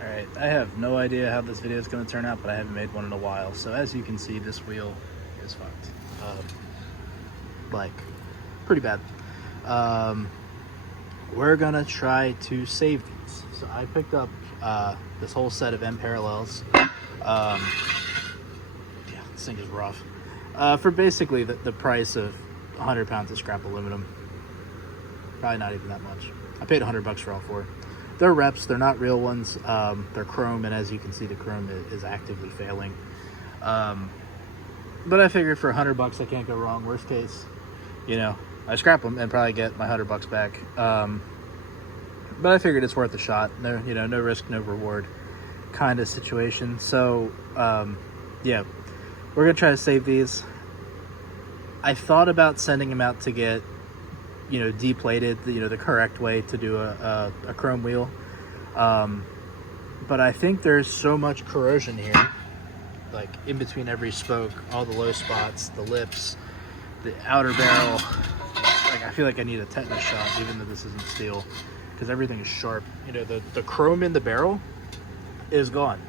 Alright, I have no idea how this video is going to turn out, but I haven't made one in a while. So as you can see, this wheel is fucked. Like, pretty bad. We're going to try to save these. So I picked up this whole set of M parallels. Yeah, this thing is rough. For basically the price of 100 pounds of scrap aluminum. Probably not even that much. I paid $100 for all four. They're reps, they're not real ones. They're chrome, and as you can see, the chrome is actively failing. But I figured for $100 I can't go wrong. Worst case, you know, I scrap them and probably get my $100 back. But I figured it's worth a shot. No, you know, no risk, no reward kind of situation. So yeah, we're gonna try to save these. I thought about sending them out to get, you know, deplated, you know, the correct way to do a chrome wheel. But I think there's so much corrosion here, like in between every spoke, all the low spots, the lips, the outer barrel. Like, I feel like I need a tetanus shot, even though this isn't steel, because everything is sharp. You know, the chrome in the barrel is gone,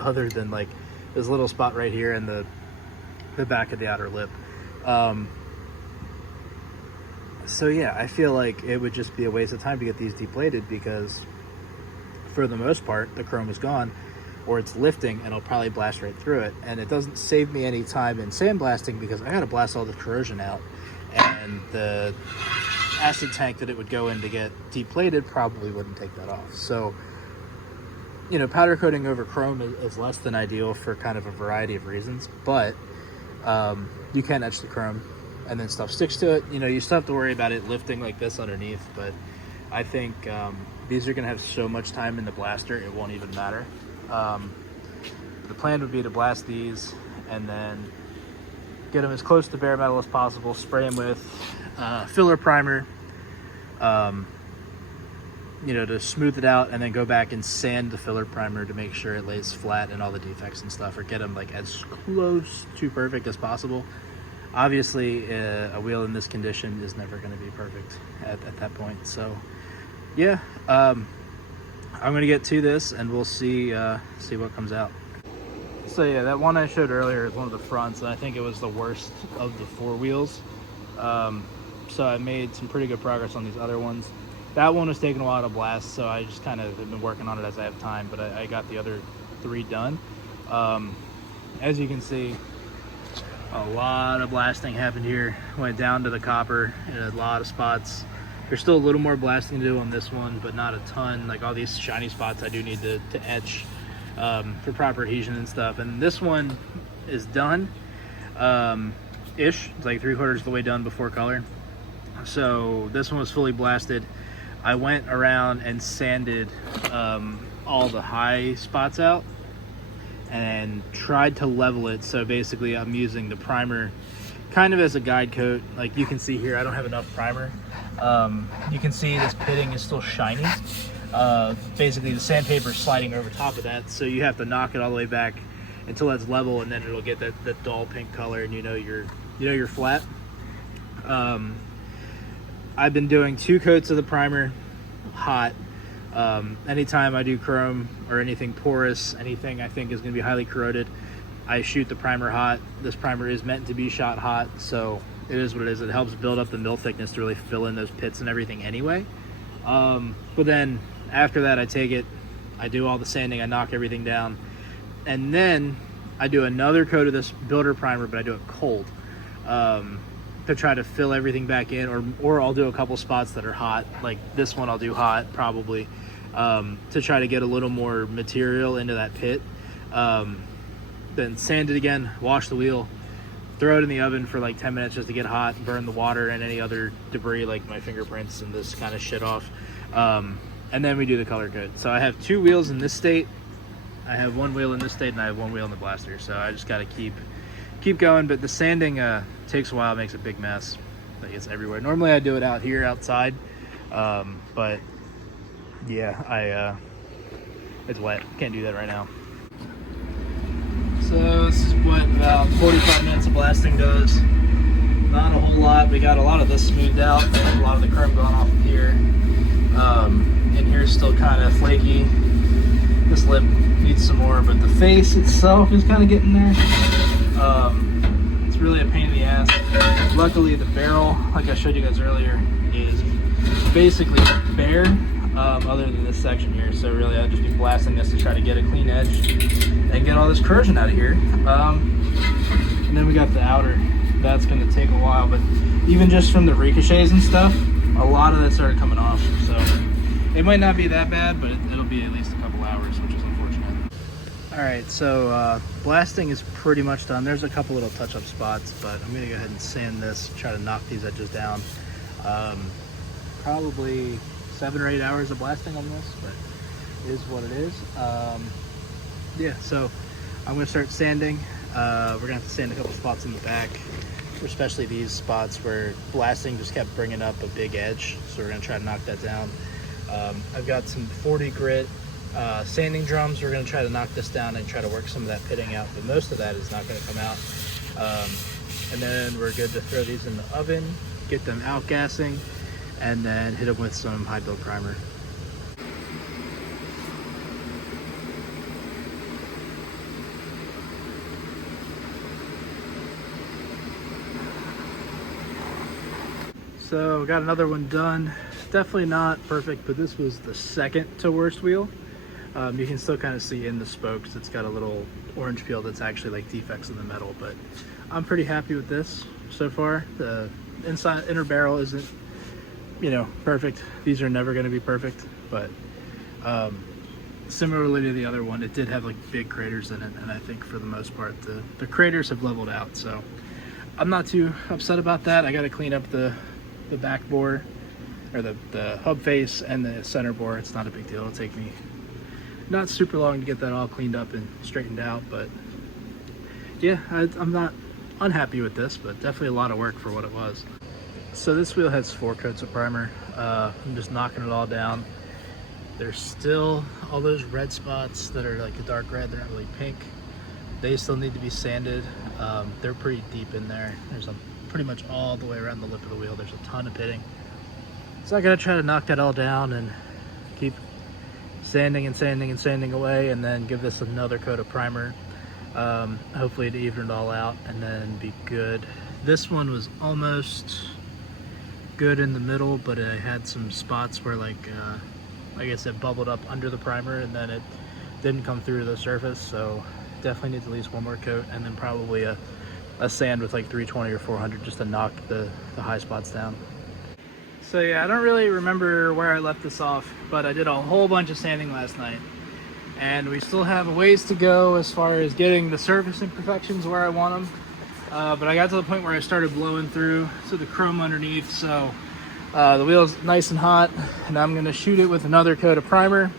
other than like this little spot right here and the back of the outer lip. So yeah, I feel like it would just be a waste of time to get these deplated, because for the most part, the chrome is gone, or it's lifting and it'll probably blast right through it. And it doesn't save me any time in sandblasting, because I gotta blast all the corrosion out, and the acid tank that it would go in to get deplated probably wouldn't take that off. So, you know, powder coating over chrome is less than ideal for kind of a variety of reasons, but you can etch the chrome and then stuff sticks to it. You know, you still have to worry about it lifting like this underneath, but I think these are gonna have so much time in the blaster, it won't even matter. The plan would be to blast these and then get them as close to bare metal as possible, spray them with filler primer, you know, to smooth it out, and then go back and sand the filler primer to make sure it lays flat and all the defects and stuff, or get them like as close to perfect as possible. Obviously, a wheel in this condition is never going to be perfect at that point. So yeah, I'm going to get to this and we'll see what comes out. So yeah, that one I showed earlier is one of the fronts, and I think it was the worst of the four wheels. So I made some pretty good progress on these other ones. That one was taking a while to blast, so I just kind of have been working on it as I have time, but I got the other three done. As you can see, a lot of blasting happened here. Went down to the copper in a lot of spots. There's still a little more blasting to do on this one, but not a ton. Like, all these shiny spots I do need to etch for proper adhesion and stuff. And this one is done ish. It's like 3/4 of the way done before color. So this one was fully blasted. I went around and sanded all the high spots out and tried to level it. So basically I'm using the primer kind of as a guide coat. Like you can see here, I don't have enough primer. You can see this pitting is still shiny. Basically the sandpaper is sliding over top of that, so you have to knock it all the way back until that's level, and then it'll get that dull pink color, and you know you're flat. I've been doing 2 coats of the primer hot. Anytime I do chrome or anything porous, anything I think is going to be highly corroded, I shoot the primer hot. This primer is meant to be shot hot, so it is what it is. It helps build up the mill thickness to really fill in those pits and everything anyway. But then after that, I take it, I do all the sanding, I knock everything down, and then I do another coat of this builder primer, but I do it cold, to try to fill everything back in, or I'll do a couple spots that are hot, like this one I'll do hot probably, to try to get a little more material into that pit. Then sand it again, wash the wheel, throw it in the oven for like 10 minutes just to get hot, burn the water and any other debris like my fingerprints and this kind of shit off. And then we do the color coat. So I have 2 wheels in this state, I have 1 wheel in this state, and I have 1 wheel in the blaster. So I just got to keep going. But the sanding takes a while, makes a big mess. Like, it's everywhere. Normally I do it out here outside, but yeah, it's wet. Can't do that right now. So this is what about 45 minutes of blasting does. Not a whole lot. We got a lot of this smoothed out, a lot of the chrome gone off of here. In here is still kind of flaky. This some more, but the face itself is kind of getting there. It's really a pain in the ass. Luckily, the barrel, like I showed you guys earlier, is basically bare, other than this section here. So really, I'd just be blasting this to try to get a clean edge and get all this corrosion out of here. And then we got the outer. That's going to take a while, but even just from the ricochets and stuff, a lot of that started coming off. So it might not be that bad, but it'll be at least a couple hours, which is unfortunate. All right, so blasting is pretty much done. There's a couple little touch-up spots, but I'm gonna go ahead and sand this, try to knock these edges down. Probably 7 or 8 hours of blasting on this, but it is what it is. Yeah, so I'm gonna start sanding. We're gonna have to sand a couple spots in the back, especially these spots where blasting just kept bringing up a big edge. So we're gonna try to knock that down. I've got some 40 grit sanding drums. We're going to try to knock this down and try to work some of that pitting out, but most of that is not going to come out. And then we're good to throw these in the oven, get them outgassing, and then hit them with some high build primer. So we got another one done. Definitely not perfect, but this was the second to worst wheel. You can still kind of see in the spokes, it's got a little orange peel that's actually like defects in the metal, but I'm pretty happy with this so far. The inner barrel isn't, you know, perfect. These are never going to be perfect, but similarly to the other one, it did have like big craters in it, and I think for the most part the craters have leveled out, so I'm not too upset about that. I got to clean up the back bore, or the hub face and the center bore. It's not a big deal. It'll take me not super long to get that all cleaned up and straightened out, but yeah, I'm not unhappy with this, but definitely a lot of work for what it was. So this wheel has 4 coats of primer. I'm just knocking it all down. There's still all those red spots that are like a dark red. They're not really pink. They still need to be sanded. They're pretty deep in there. There's pretty much all the way around the lip of the wheel. There's a ton of pitting. So I gotta try to knock that all down and keep sanding and sanding and sanding away, and then give this another coat of primer, hopefully to even it all out and then be good. This one was almost good in the middle, but I had some spots where like I said, bubbled up under the primer, and then it didn't come through to the surface. So definitely needs at least one more coat, and then probably a sand with like 320 or 400 just to knock the high spots down. So yeah, I don't really remember where I left this off, but I did a whole bunch of sanding last night, and we still have a ways to go as far as getting the surface imperfections where I want them. But I got to the point where I started blowing through to the chrome underneath, so the wheel's nice and hot, and I'm gonna shoot it with another coat of primer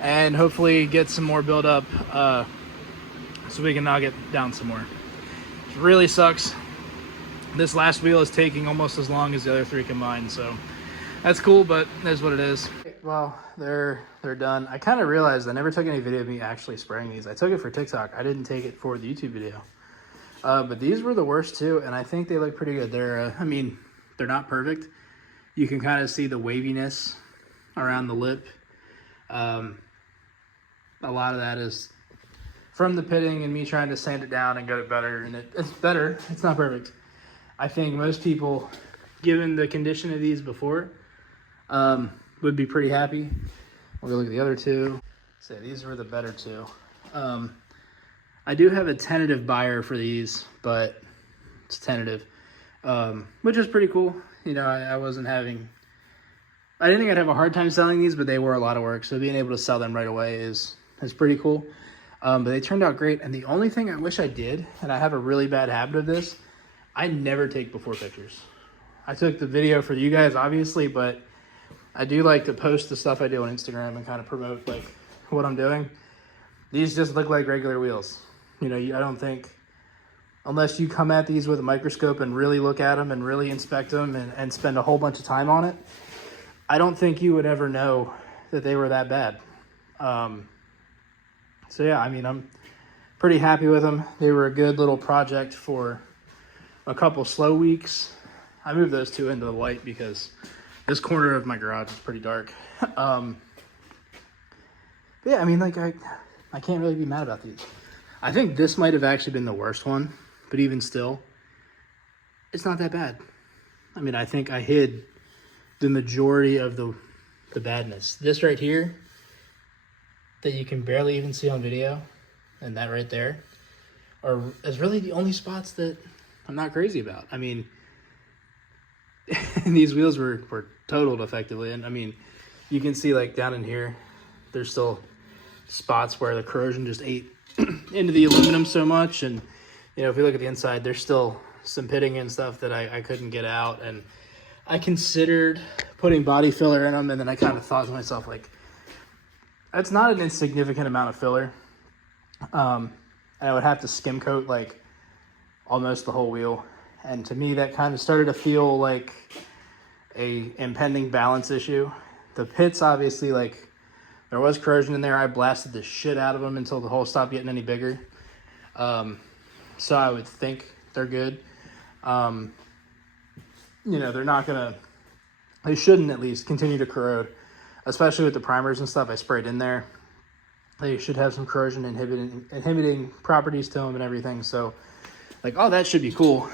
and hopefully get some more buildup so we can knock it down some more. It really sucks. This last wheel is taking almost as long as the other 3 combined, so that's cool, but that's what it is. Well, they're done. I kind of realized I never took any video of me actually spraying these. I took it for TikTok. I didn't take it for the YouTube video. But these were the worst too, and I think they look pretty good. They're, I mean, they're not perfect. You can kind of see the waviness around the lip. A lot of that is from the pitting and me trying to sand it down and get it better, and it's better. It's not perfect. I think most people, given the condition of these before, would be pretty happy. We'll look at the other 2. So these were the better 2. I do have a tentative buyer for these, but it's tentative, which is pretty cool. You know, I didn't think I'd have a hard time selling these, but they were a lot of work. So being able to sell them right away is pretty cool. But they turned out great. And the only thing I wish I did, and I have a really bad habit of this, I never take before pictures. I took the video for you guys, obviously, but I do like to post the stuff I do on Instagram and kind of promote like what I'm doing. These just look like regular wheels. You know, I don't think, unless you come at these with a microscope and really look at them and really inspect them and spend a whole bunch of time on it, I don't think you would ever know that they were that bad. So yeah, I mean, I'm pretty happy with them. They were a good little project for a couple slow weeks. I moved those 2 into the white because this corner of my garage is pretty dark. Yeah, I mean, like I can't really be mad about these. I think this might have actually been the worst one, but even still, it's not that bad. I mean, I think I hid the majority of the badness. This right here, that you can barely even see on video, and that right there, is really the only spots that I'm not crazy about. I mean, these wheels were totaled effectively, and I mean, you can see like down in here, there's still spots where the corrosion just ate into the aluminum so much, and you know, if we look at the inside, there's still some pitting and stuff that I couldn't get out, and I considered putting body filler in them, and then I kind of thought to myself, like, that's not an insignificant amount of filler. And I would have to skim coat like almost the whole wheel, and to me that kind of started to feel like a impending balance issue. The pits, obviously, like, there was corrosion in there. I blasted the shit out of them until the hole stopped getting any bigger. So I would think they're good. You know, they shouldn't at least continue to corrode, especially with the primers and stuff I sprayed in there. They should have some corrosion inhibiting properties to them and everything. So, like, oh, that should be cool.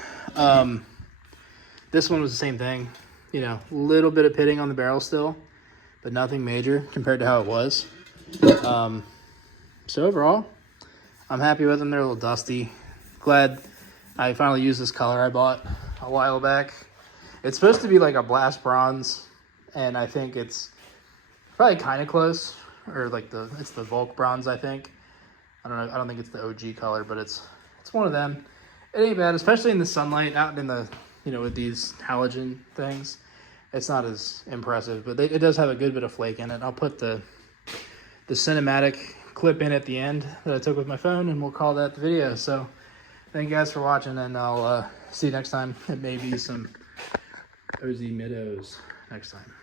This one was the same thing. You know, a little bit of pitting on the barrel still, but nothing major compared to how it was. So overall, I'm happy with them. They're a little dusty. Glad I finally used this color I bought a while back. It's supposed to be like a blast bronze, and I think it's probably kind of close, or like it's the Volk bronze, I think. I don't know. I don't think it's the OG color, but it's one of them. It ain't bad, especially in the sunlight, out in the, you know, with these halogen things. It's not as impressive, but it does have a good bit of flake in it. I'll put the cinematic clip in at the end that I took with my phone, and we'll call that the video. So thank you guys for watching, and I'll see you next time. It may be some OZ Middos next time.